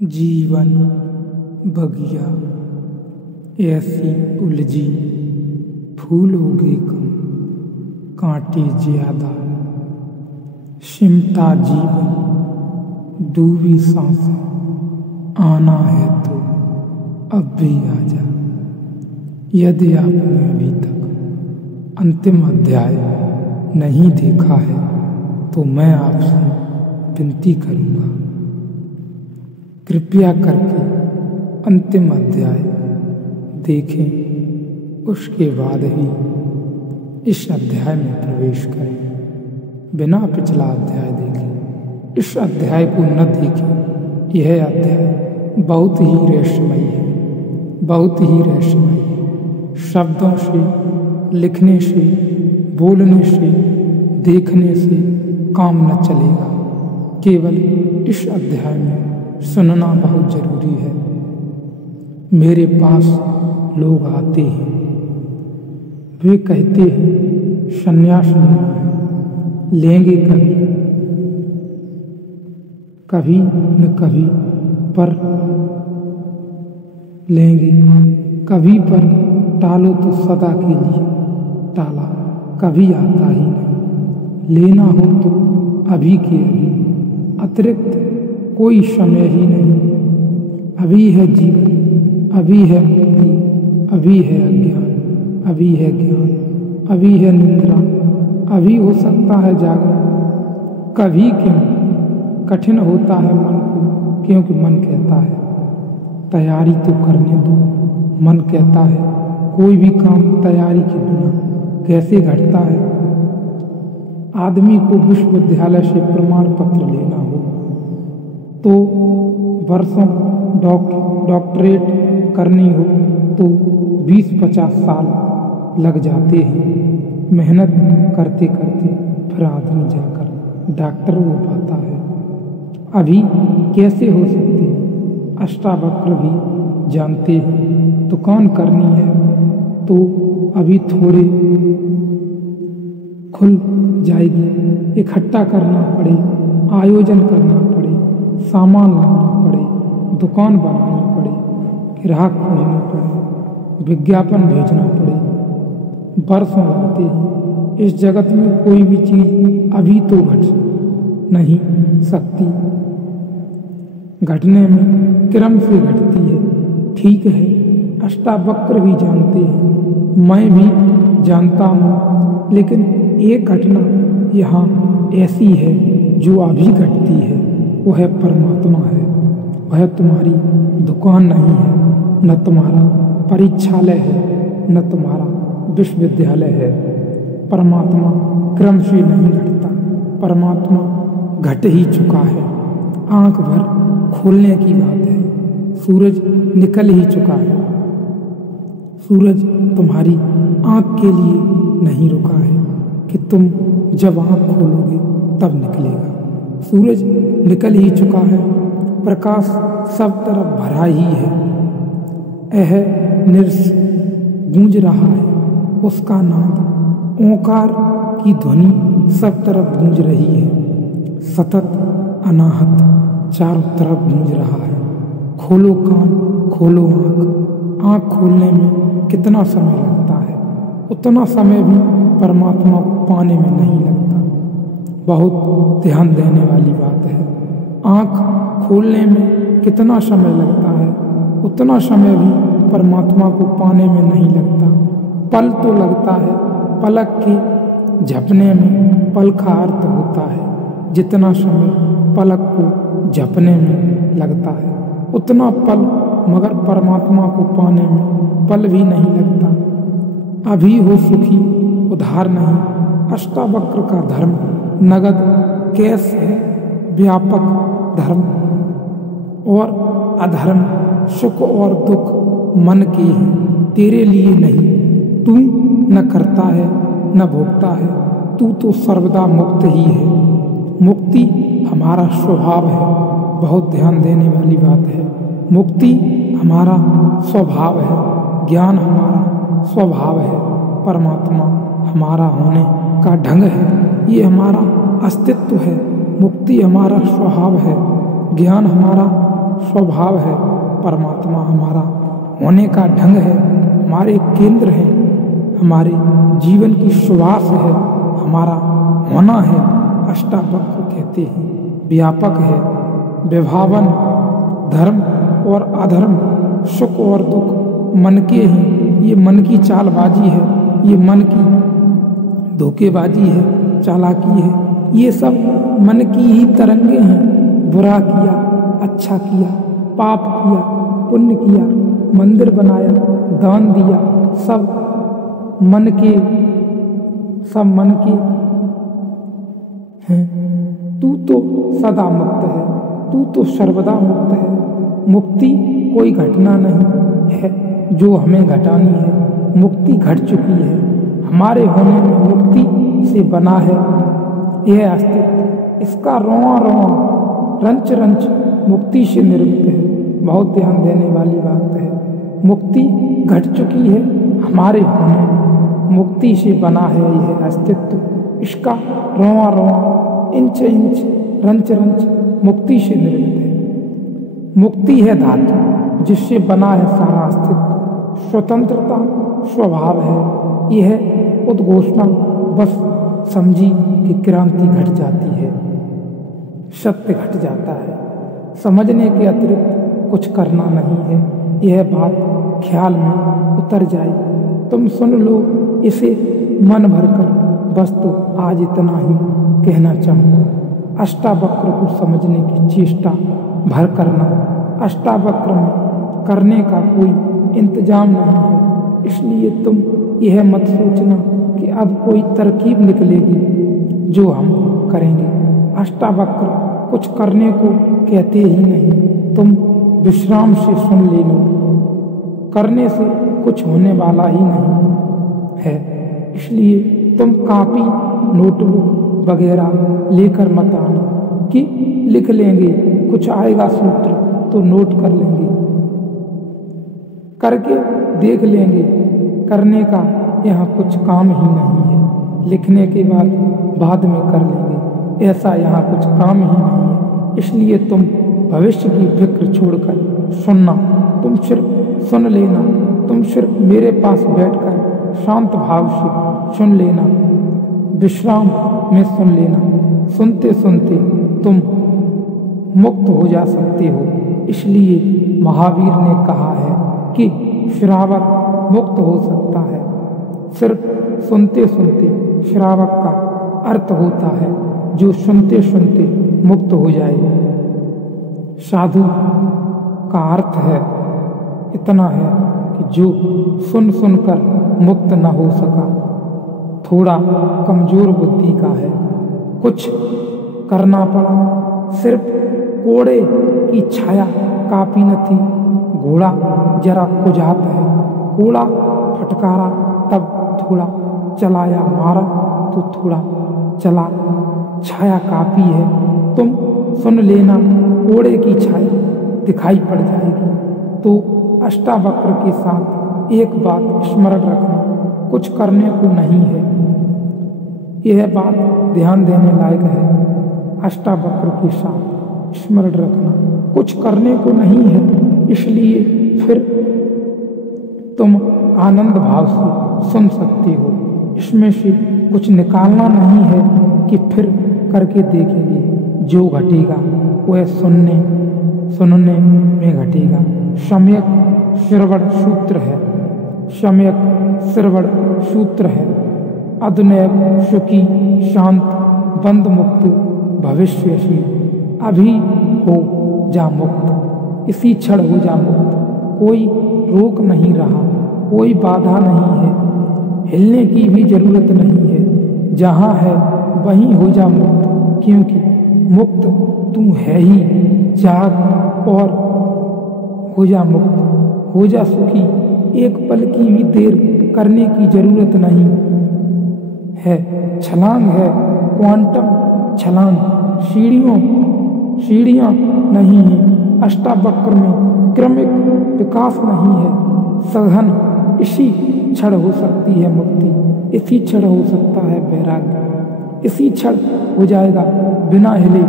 जीवन बगिया ऐसी उलझी, फूल उगे कम, कांटे ज्यादा। सिमटा जीवन डूबी सांसें, आना है तो अब भी आजा। यदि आपने अभी तक अंतिम अध्याय नहीं देखा है तो मैं आपसे विनती करूँगा, कृपया करके अंतिम अध्याय देखें, उसके बाद ही इस अध्याय में प्रवेश करें। बिना पिछला अध्याय देखें इस अध्याय को न देखें। यह अध्याय बहुत ही रहस्यमयी है, बहुत ही रहस्यमयी है। शब्दों से, लिखने से, बोलने से, देखने से काम न चलेगा। केवल इस अध्याय में सुनना बहुत जरूरी है। मेरे पास लोग आते हैं, वे कहते हैं संन्यास लेना है, लेंगे कभी न कभी पर लेंगे, कभी पर टालो तो सदा के लिए टाला, कभी आता ही नहीं। लेना हो तो अभी के अभी, अतिरिक्त कोई समय ही नहीं। अभी है जीवन, अभी है मुक्ति, अभी है अज्ञान, अभी है ज्ञान, अभी है निद्रा, अभी हो सकता है जागरण। कभी क्यों कठिन होता है मन को, क्योंकि मन कहता है तैयारी तो करने दो। मन कहता है कोई भी काम तैयारी के बिना कैसे घटता है। आदमी को विश्वविद्यालय से प्रमाण पत्र लेना हो तो वर्षों, डॉक्टरेट करनी हो तो 20-50 साल लग जाते हैं। मेहनत करते करते फिर आदमी जाकर डॉक्टर हो पाता है। अभी कैसे हो सकते हैं? अष्टावक्र भी जानते हैं दुकान करनी है तो अभी थोड़े खुल जाएगी, इकट्ठा करना पड़े, आयोजन करना पड़े, सामान लाना पड़े, दुकान बनानी पड़े, ग्राहक खोजने पड़े, विज्ञापन भेजना पड़े, वर्षों लगते हैं। इस जगत में कोई भी चीज़ अभी तो घट नहीं सकती, घटने में क्रम से घटती है। ठीक है, अष्टावक्र भी जानते हैं, मैं भी जानता हूँ, लेकिन एक घटना यहाँ ऐसी है जो अभी घटती है, वह परमात्मा है। वह तुम्हारी दुकान नहीं है, न तुम्हारा परीक्षालय है, न तुम्हारा विश्वविद्यालय है। परमात्मा क्रम से नहीं घटता, परमात्मा घट ही चुका है। आंख भर खोलने की बात है, सूरज निकल ही चुका है। सूरज तुम्हारी आंख के लिए नहीं रुका है कि तुम जब आंख खोलोगे तब निकलेगा। सूरज निकल ही चुका है, प्रकाश सब तरफ भरा ही है। यह निर्स गूंज रहा है, उसका नाद, ओंकार की ध्वनि सब तरफ गूंज रही है। सतत अनाहत चारों तरफ गूंज रहा है। खोलो कान, खोलो आँख। आँख खोलने में कितना समय लगता है, उतना समय भी परमात्मा को पाने में नहीं लगता। बहुत ध्यान देने वाली बात है। आँख खोलने में कितना समय लगता है, उतना समय भी परमात्मा को पाने में नहीं लगता। पल तो लगता है, पलक के झपने में पल का अर्थ होता है। जितना समय पलक को झपने में लगता है उतना पल, मगर परमात्मा को पाने में पल भी नहीं लगता। अभी हो सुखी, उधार नहीं। अष्टावक्र का धर्म नगद कैश है, व्यापक धर्म और अधर्म, सुख और दुख मन के हैं, तेरे लिए नहीं। तू न करता है न भोगता है, तू तो सर्वदा मुक्त ही है। मुक्ति हमारा स्वभाव है, बहुत ध्यान देने वाली बात है। मुक्ति हमारा स्वभाव है, ज्ञान हमारा स्वभाव है, परमात्मा हमारा होने का ढंग है, ये हमारा अस्तित्व है। मुक्ति हमारा स्वभाव है, ज्ञान हमारा स्वभाव है, परमात्मा हमारा होने का ढंग है, हमारे केंद्र है, हमारे जीवन की सुवास है, हमारा होना है। अष्टावक्र कहते हैं व्यापक है, विभावन, धर्म और अधर्म, सुख और दुख मन के हैं। ये मन की चालबाजी है, ये मन की धोखेबाजी है, चालाकी है, ये सब मन की ही तरंगे हैं। बुरा किया, अच्छा किया, पाप किया, पुण्य किया, मंदिर बनाया, दान दिया, सब मन के हैं। तू तो सदा मुक्त है, तू तो सर्वदा मुक्त है। मुक्ति कोई घटना नहीं है जो हमें घटानी है, मुक्ति घट चुकी है। हमारे होने में मुक्ति से बना है यह अस्तित्व, इसका रोआ रोआ रंच रंच मुक्ति से निर्मित है। बहुत ध्यान देने वाली बात है। मुक्ति घट चुकी है, हमारे होने में मुक्ति से बना है यह अस्तित्व, इसका रोआ रोआ इंच इंच रंच रंच मुक्ति से निर्मित है। मुक्ति है धातु जिससे बना है सारा अस्तित्व। स्वतंत्रता स्वभाव है, यह उद्घोषणा बस समझी कि क्रांति घट जाती है, सत्य घट जाता है। समझने के अतिरिक्त कुछ करना नहीं है, यह बात ख्याल में उतर जाए। तुम सुन लो इसे मन भरकर, बस तो आज इतना ही कहना चाहूँगा। अष्टावक्र को समझने की चेष्टा भर करना। अष्टावक्र में करने का कोई इंतजाम नहीं है, इसलिए तुम यह मत सोचना कि अब कोई तरकीब निकलेगी जो हम करेंगे। अष्टावक्र कुछ करने को कहते ही नहीं, तुम विश्राम से सुन लेना। करने से कुछ होने वाला ही नहीं है, इसलिए तुम कॉपी नोटबुक वगैरह लेकर मत आना कि लिख लेंगे, कुछ आएगा सूत्र तो नोट कर लेंगे, करके देख लेंगे। करने का यहाँ कुछ काम ही नहीं है, लिखने के बाद में कर लेंगे, ऐसा यहाँ कुछ काम ही नहीं है। इसलिए तुम भविष्य की फिक्र छोड़कर सुनना, तुम सिर्फ सुन लेना, तुम सिर्फ मेरे पास बैठकर शांत भाव से सुन लेना, विश्राम में सुन लेना। सुनते सुनते तुम मुक्त हो जा सकते हो। इसलिए महावीर ने कहा है कि श्रावक मुक्त हो सकता है। सिर्फ सुनते सुनते श्रावक का अर्थ होता है जो सुनते सुनते मुक्त हो जाए। साधु का अर्थ है इतना है कि जो सुन सुनकर मुक्त न हो सका, थोड़ा कमजोर बुद्धि का है। कुछ करना पड़ा, सिर्फ कोड़े की छाया काफी न थी। घोड़ा जरा कुजात है, कोड़ा फटकारा तब थोड़ा चलाया, मारा तो थोड़ा चला, छाया काफी है। तुम सुन लेना, कोड़े की छाया दिखाई पड़ जाएगी। तो अष्टावक्र के साथ एक बात स्मरण रखना, कुछ करने को नहीं है। यह बात ध्यान देने लायक है। अष्टावक्र के साथ स्मरण रखना, कुछ करने को नहीं है, इसलिए फिर तुम आनंद भाव से सुन सकते हो। इसमें से कुछ निकालना नहीं है कि फिर करके देखेंगे। जो घटेगा वह सुनने में घटेगा। सम्यक श्रवण सूत्र है, सम्यक श्रवण सूत्र है। अदनैव सुखी शांत बंद मुक्त भविष्यसी। अभी हो जा मुक्त, इसी क्षण हो जा मुक्त। कोई रोक नहीं रहा, कोई बाधा नहीं है, हिलने की भी जरूरत नहीं है। जहाँ है वहीं हो जा मुक्त, क्योंकि मुक्त तू है ही। जाग और हो जा मुक्त, हो जा सुखी। एक पल की भी देर करने की जरूरत नहीं है। छलांग है क्वांटम छलांग, सीढ़ियाँ नहीं है। अष्टावक्र में क्रमिक विकास नहीं है। सघन इसी क्षण हो सकती है मुक्ति, इसी क्षण हो सकता है वैराग्य, इसी क्षण हो जाएगा बिना हिले